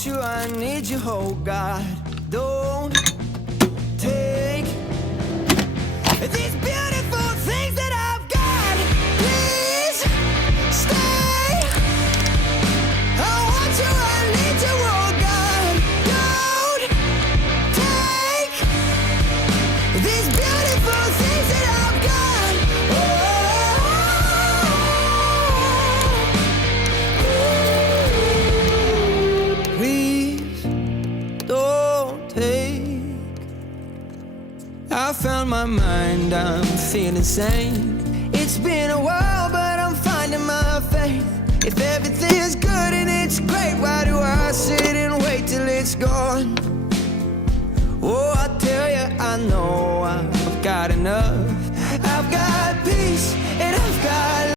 want you, I need you, oh God. Don't take these beautiful things that I've got. Please stay. I want you, I need you, oh God. Don't take these beautiful things that I've got. Oh, please don't take. I found my mind, I'm feeling sane. It's been a while, but I'm finding my faith. If everything is good and it's great, why do I sit and wait till it's gone? Oh, I tell you, I know I've got enough.